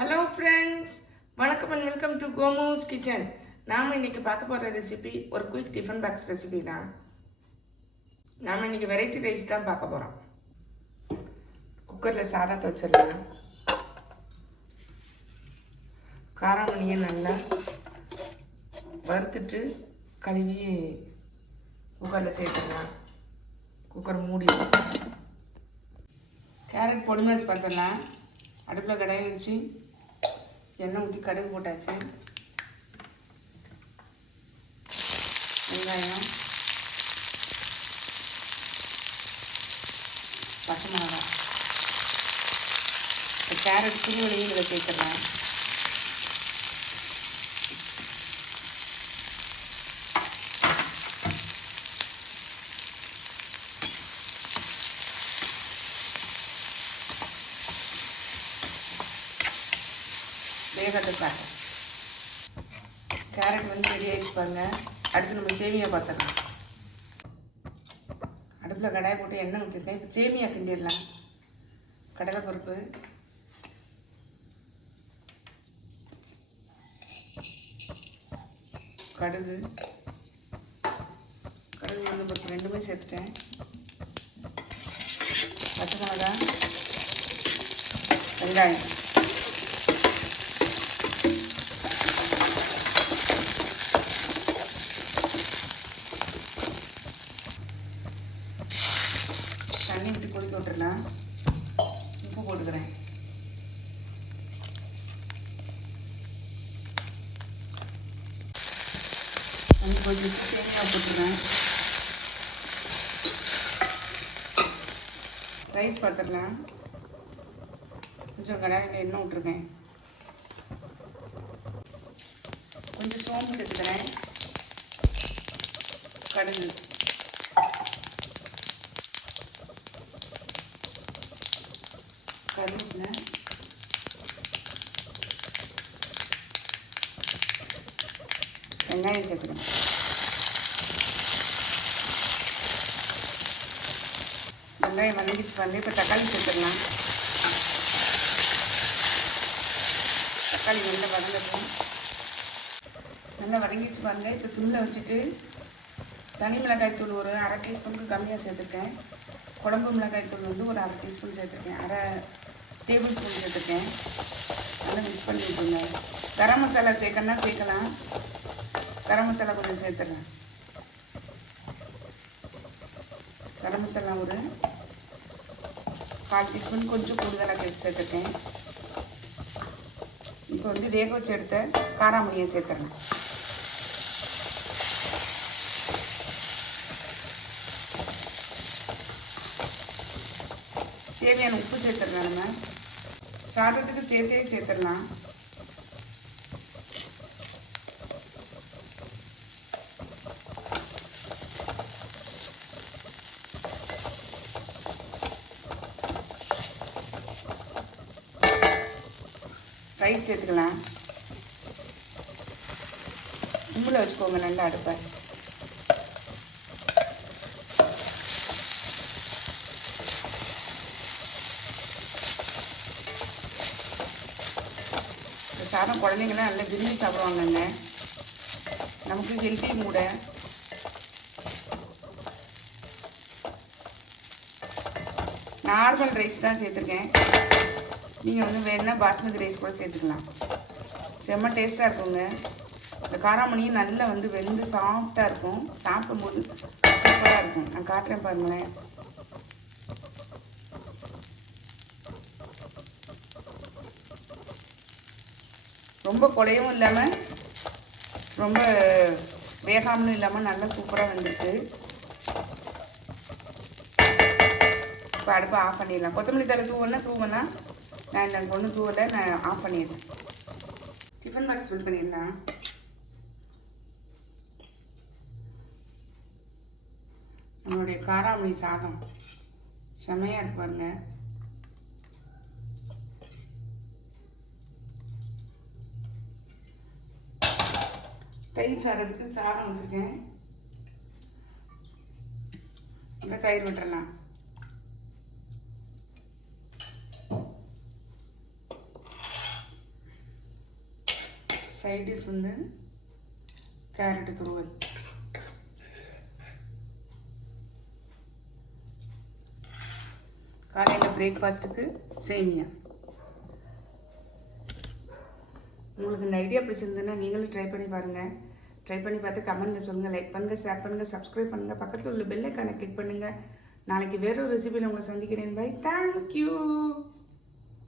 Hello friends, வணக்கம் and welcome to கோமோஸ் kitchen. நாம் இன்றைக்கி பார்க்க போகிற ரெசிபி ஒரு குயிக் டிஃபன் பாக்ஸ் ரெசிபி தான். நாம் இன்றைக்கி வெரைட்டி ரைஸ் தான் பார்க்க போகிறோம். குக்கரில் சாதத்தை வச்சிடலாம். காராமணியை நல்லா வறுத்துட்டு கழுவி குக்கரில் சேர்த்துக்கலாம். குக்கர் மூடி கேரட் பொடிமாஸ் பார்த்துடலாம். அடுப்பில் கடாயை வச்சு எண்ணெய் ஊற்றி கடுகு போட்டாச்சு. வெங்காயம், பச்சை மிளகாய், கேரட் துருவலையும் இதில் சேர்த்துடலாம். வேகட்டுக்காக கேரட் வந்து ரெடி ஆகிடுச்சு பாருங்கள். அடுத்து நம்ம சேமியா பார்த்துக்கலாம். அடுப்பில் கடாயை போட்டு எண்ணெய் ஊற்றிருக்கேன். இப்போ சேமியா கிண்டிடலாம். கடலைப்பருப்பு, கடுகு, உளுந்து பருப்பு ரெண்டுமே சேர்த்துட்டேன். பச்சை மிளகாய், வெங்காயம், தண்ணி விட்டு கொதிக்க விட்டுறலாம். உப்பு போட்டுக்கிறேன். தண்ணி கொதிச்சு சேமியா போட்டுக்கிறேன். ரைஸ் பார்த்துடலாம். கொஞ்சம் கடாயில் எண்ணெய் விட்டுருக்கேன். கொஞ்சம் சோம்பு சேர்த்துக்கிறேன். கடுகு, கருவேப்பிலை, வெங்காயம் சேர்த்துக்கணும். வெங்காயம் வதங்கிச்சு பாருங்க. இப்போ தக்காளி சேர்த்துடலாம். தக்காளி நல்லா வதங்கட்டும். நல்லா வதங்கிச்சு பாருங்க. இப்போ சிம்மில் வச்சுட்டு தனி மிளகாய் தூள் ஒரு அரை டீஸ்பூனுக்கு கம்மியாக சேர்த்துருக்கேன். குழம்பு மிளகாய் தூள் வந்து ஒரு அரை டீஸ்பூன் சேர்த்துருக்கேன். அரை டேபிள் ஸ்பூன் சேர்த்துருக்கேன். நல்லா மிக்ஸ் பண்ணி விட்டுருங்க. கரம் மசாலா சேர்க்கணுன்னா சேர்க்கலாம். கரம் மசாலா கொஞ்சம் சேர்த்துறேன். கரம் மசாலா ஒரு 1/4 டீஸ்பூன் கொஞ்சம் கூடுதலாக சேர்த்துருக்கேன். இப்போ வந்து வேக வச்சு எடுத்த காராமணியை சேர்த்துறேன். தேவையான உப்பு சேர்த்துடலாம். நம்ம சாதத்துக்கு சேர்த்தே சேர்த்துடலாம். ரைஸ் சேர்த்துக்கலாம். சிம்மில் வச்சுக்கோங்க நல்லா அடுப்பை. சாதம் குழந்தைங்களாம் நல்லா விரும்பி சாப்பிடுவாங்கங்க. நமக்கு ஹெல்த்தி கூட. நார்மல் ரைஸ் தான் சேர்த்துருக்கேன். நீங்கள் வந்து வேணுன்னா பாஸ்மதி ரைஸ் கூட சேர்த்துக்கலாம். செம்ம டேஸ்ட்டாக இருக்குங்க. இந்த காராமணியும் நல்லா வந்து வெந்து சாஃப்டாக இருக்கும். சாப்பிடும்போது சூப்பராக இருக்கும். நான் காட்டுறேன் பாருங்களேன். ரொம்ப குழையவும் இல்லாமல் ரொம்ப வேகாமலும் இல்லாமல் நல்லா சூப்பராக வந்துருக்கு. இப்போ அடுப்பை ஆஃப் பண்ணிடலாம். கொத்தமல்லி தலை தூவலாம். நான் இந்த ஒன்றும் தூவலை. நான் ஆஃப் பண்ணிடுறேன். டிஃபன் பாக்ஸ் ஃபில் பண்ணிடலாம். நம்மளுடைய காராமணி சாதம் செம்மையாக இருக்கு பாருங்க. தயிர் சாதத்துக்கு சாதம் வச்சுருக்கேன். இந்த தயிர் விட்டுறலாம். சைட் டிஷ் வந்து கேரட்டு துருவல். காலையில் பிரேக்ஃபாஸ்ட்டுக்கு சேமியா. உங்களுக்கு இந்த ஐடியா பிடிச்சிருந்ததுன்னா நீங்களும் ட்ரை பண்ணி பாருங்கள். ட்ரை பண்ணி பார்த்து கமெண்ட்டில் சொல்லுங்கள். லைக் பண்ணுங்கள், ஷேர் பண்ணுங்கள், சப்ஸ்கிரைப் பண்ணுங்கள். பக்கத்தில் உள்ள பெல் ஐக்கானை கிளிக் பண்ணுங்கள். நாளைக்கு வேற ஒரு ரெசிபியில் உங்களை சந்திக்கிறேன். பை. தேங்க்யூ.